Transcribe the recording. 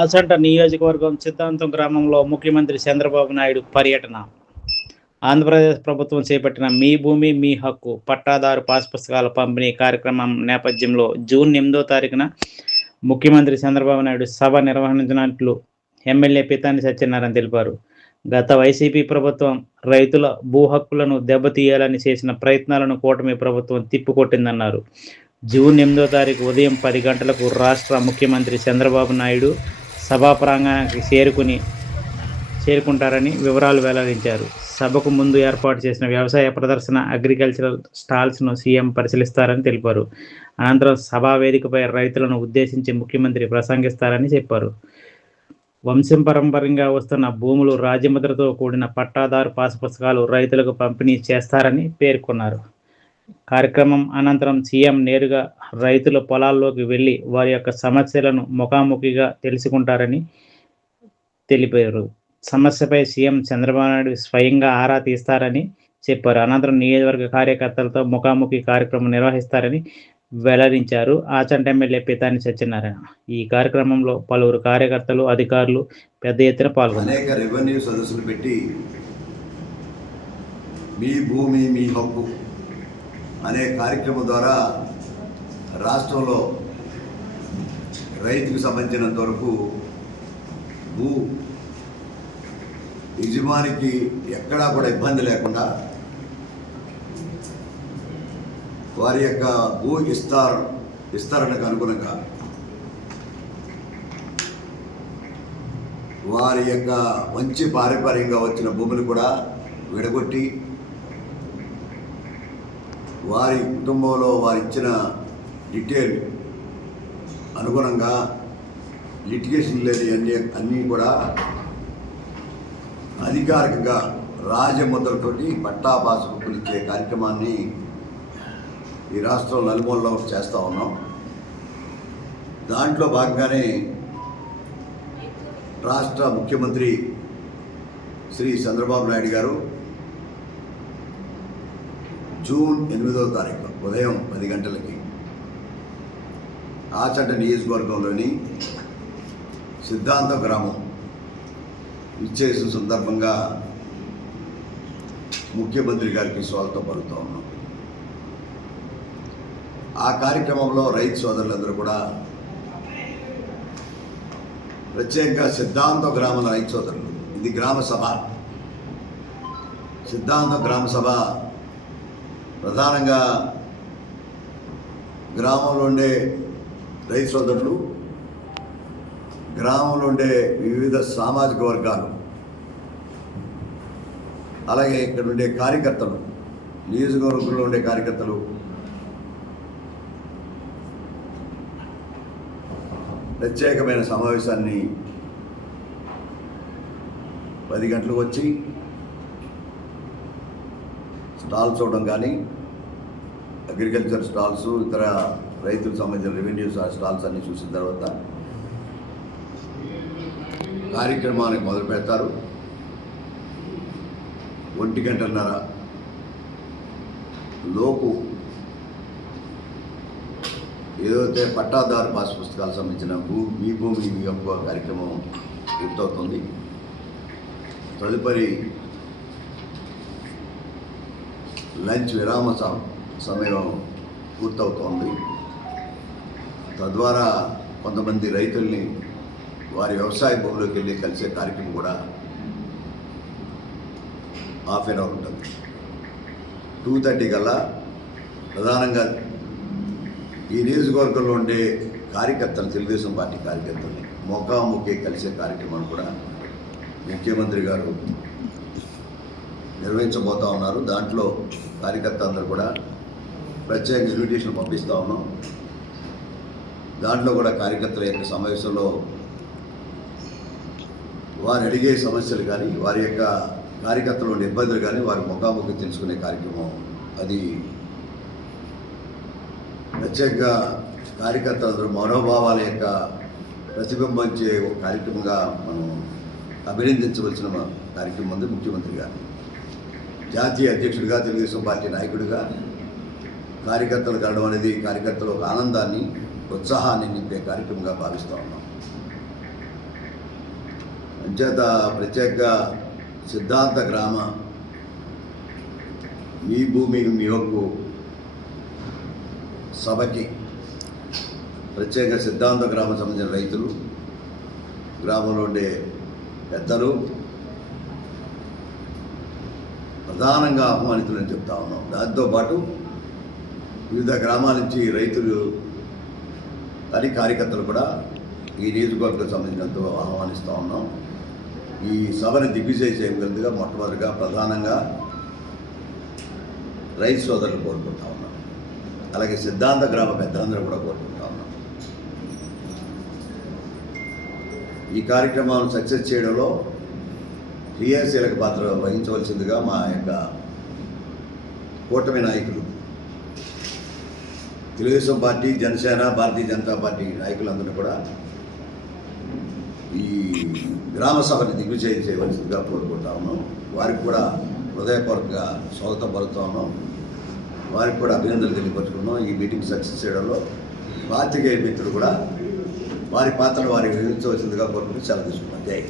ఆచంట నియోజకవర్గం సిద్ధాంతం గ్రామంలో ముఖ్యమంత్రి చంద్రబాబు నాయుడు పర్యటన. ఆంధ్రప్రదేశ్ ప్రభుత్వం చేపట్టిన మీ భూమి మీ హక్కు పట్టాదారు పాస్ పుస్తకాల పంపిణీ కార్యక్రమం నేపథ్యంలో జూన్ 8వ తారీఖున ముఖ్యమంత్రి చంద్రబాబు నాయుడు సభ నిర్వహించినట్లు ఎమ్మెల్యే పితాని సత్యనారాయణ తెలిపారు. గత వైసీపీ ప్రభుత్వం రైతుల భూ హక్కులను దెబ్బతీయాలని చేసిన ప్రయత్నాలను కూటమి ప్రభుత్వం తిప్పికొట్టిందన్నారు. జూన్ 8వ తారీఖు ఉదయం 10 గంటలకు రాష్ట్ర ముఖ్యమంత్రి చంద్రబాబు నాయుడు సభా ప్రాంగణానికి చేరుకుంటారని వివరాలు వెల్లడించారు. సభకు ముందు ఏర్పాటు చేసిన వ్యవసాయ ప్రదర్శన, అగ్రికల్చరల్ స్టాల్స్ను సీఎం పరిశీలిస్తారని తెలిపారు. అనంతరం సభా వేదికపై రైతులను ఉద్దేశించి ముఖ్యమంత్రి ప్రసంగిస్తారని చెప్పారు. వంశపారంపర్యంగా వస్తున్న భూములు రాజ్యముద్రతో కూడిన పట్టాదారు పాస్ పుస్తకాలు రైతులకు పంపిణీ చేస్తారని పేర్కొన్నారు. కార్యక్రమం అనంతరం సీఎం నేరుగా రైతుల పొలాల్లోకి వెళ్లి వారి యొక్క సమస్యలను ముఖాముఖిగా తెలుసుకుంటారని తెలిపారు. సమస్యపై సీఎం చంద్రబాబు నాయుడు స్వయంగా ఆరా తీస్తారని చెప్పారు. అనంతరం నియోజకవర్గ కార్యకర్తలతో ముఖాముఖి కార్యక్రమం నిర్వహిస్తారని వెల్లడించారు. ఆచంట ఎమ్మెల్యే పితాని సత్యనారాయణ. ఈ కార్యక్రమంలో పలువురు కార్యకర్తలు, అధికారులు పెద్ద ఎత్తున పాల్గొన్నారు. అనేక రెవెన్యూ సదస్సులు పెట్టి మీ భూమి మీ హక్కు అనే కార్యక్రమం ద్వారా రాష్ట్రంలో రైతుకు సంబంధించినంత వరకు భూ యజమానికి ఎక్కడా కూడా ఇబ్బంది లేకుండా వారి యొక్క భూ విస్తరణకు అనుగుణంగా వారి యొక్క మంచి పారంపర్యంగా వచ్చిన భూములు కూడా విడగొట్టి వారి కుటుంబంలో వారు ఇచ్చిన డీటెయిల్ అనుగుణంగా లిటిగేషన్ లేని అన్నీ కూడా అధికారికంగా రాజముద్రతోటి పట్టా పాస్ బుక్కులు ఇచ్చే కార్యక్రమాన్ని ఈ రాష్ట్రం నలుమూలలో చేస్తూ ఉన్నాం. దాంట్లో భాగంగానే రాష్ట్ర ముఖ్యమంత్రి శ్రీ చంద్రబాబు నాయుడు గారు జూన్ 8వ తారీఖు ఉదయం 10 గంటలకి ఆచంట నియోజకవర్గంలోని సిద్ధాంత గ్రామం ఇచ్చేసిన సందర్భంగా ముఖ్యమంత్రి గారికి స్వాగతం పలుకుతూ ఉన్నాం. ఆ కార్యక్రమంలో రైతు సోదరులందరూ కూడా ప్రత్యేకంగా సిద్ధాంత గ్రామ రైతు సోదరులు, ఇది గ్రామ సభ, సిద్ధాంత గ్రామ సభ ప్రధానంగా గ్రామంలో ఉండే రైతు సోదరులు, గ్రామంలో ఉండే వివిధ సామాజిక వర్గాలు, అలాగే ఇక్కడ ఉండే కార్యకర్తలు, నియోజకవర్గంలో ఉండే కార్యకర్తలు ప్రత్యేకమైన సమావేశాన్ని 10 గంటలకు వచ్చి స్టాల్స్ చూడడం కానీ, అగ్రికల్చర్ స్టాల్స్, ఇతర రైతులకు సంబంధించిన రెవెన్యూ స్టాల్స్ అన్నీ చూసిన తర్వాత కార్యక్రమాన్ని మొదలు పెడతారు. 1:30 లోపు ఏదైతే పట్టాదారు పాస్ పుస్తకాలకు సంబంధించిన మీ భూమి మీ హక్కు కార్యక్రమం పూర్తవుతుంది. తదుపరి లంచ్ విరామ సమయం పూర్తవుతోంది. తద్వారా కొంతమంది రైతుల్ని వారి వ్యవసాయ భూమిలోకి వెళ్ళి కలిసే కార్యక్రమం కూడా ½ గంట ఉంటుంది. 2:30 కల్లా ప్రధానంగా ఈ నియోజకవర్గంలో ఉండే కార్యకర్తలు, తెలుగుదేశం పార్టీ కార్యకర్తల్ని ముఖాముఖి కలిసే కార్యక్రమాన్ని కూడా ముఖ్యమంత్రి గారు నిర్వహించబోతూ ఉన్నారు. దాంట్లో కార్యకర్త అందరూ కూడా ప్రత్యేక ఇన్విటేషన్ పంపిస్తూ ఉన్నాం. దాంట్లో కూడా కార్యకర్తల యొక్క సమావేశంలో వారు అడిగే సమస్యలు కానీ, వారి యొక్క కార్యకర్తలు ఉండే ఇబ్బందులు కానీ వారి ముఖాముఖి తెలుసుకునే కార్యక్రమం, అది ప్రత్యేకంగా కార్యకర్తలందరూ మనోభావాల యొక్క ప్రతిబింబించే ఒక కార్యక్రమంగా మనం అభినందించవలసిన కార్యక్రమం ఉంది. ముఖ్యమంత్రి గారు జాతీయ అధ్యక్షుడిగా, తెలుగుదేశం పార్టీ నాయకుడిగా కార్యకర్తలు కలడం అనేది కార్యకర్తలు ఒక ఆనందాన్ని, ఉత్సాహాన్ని నింపే కార్యక్రమంగా భావిస్తూ ఉన్నాం. అంచేత ప్రత్యేకంగా సిద్ధాంత గ్రామ మీ భూమి మీ హక్కు సభకి ప్రత్యేక సిద్ధాంత గ్రామ సంబంధించిన రైతులు, గ్రామంలో ఉండే పెద్దలు ప్రధానంగా ఆహ్వానితులని చెప్తా ఉన్నాం. దాంతోపాటు వివిధ గ్రామాల నుంచి రైతులు అని కార్యకర్తలు కూడా ఈ నియోజకవర్గం సంబంధించినంత ఆహ్వానిస్తూ ఉన్నాం. ఈ సభని దిగ్విజయం చేయగలిగిగా మొట్టమొదటిగా ప్రధానంగా రైతు సోదరులు కోరుకుంటా ఉన్నాం. అలాగే సిద్ధాంత గ్రామ పెద్దలందరూ కూడా కోరుకుంటా ఉన్నాం. ఈ కార్యక్రమాన్ని సక్సెస్ చేయడంలో క్రియాశీలక పాత్ర వహించవలసిందిగా మా యొక్క కూటమి నాయకులు, తెలుగుదేశం పార్టీ, జనసేన, భారతీయ జనతా పార్టీ నాయకులందరూ కూడా ఈ గ్రామ సభని దిగ్విజయం చేయవలసిందిగా కోరుకుంటా ఉన్నాం. వారికి కూడా హృదయపూర్వకంగా స్వాగతం పలుకుతా ఉన్నాం. వారికి కూడా అభినందనలు తెలియపరుచుకున్నాం. ఈ మీటింగ్ సక్సెస్ చేయడంలో పాత్రికేయ మిత్రులు కూడా వారి పాత్రను వారికి వివరించవలసిందిగా కోరుకుంటూ సెలవు తీసుకున్నాం. జై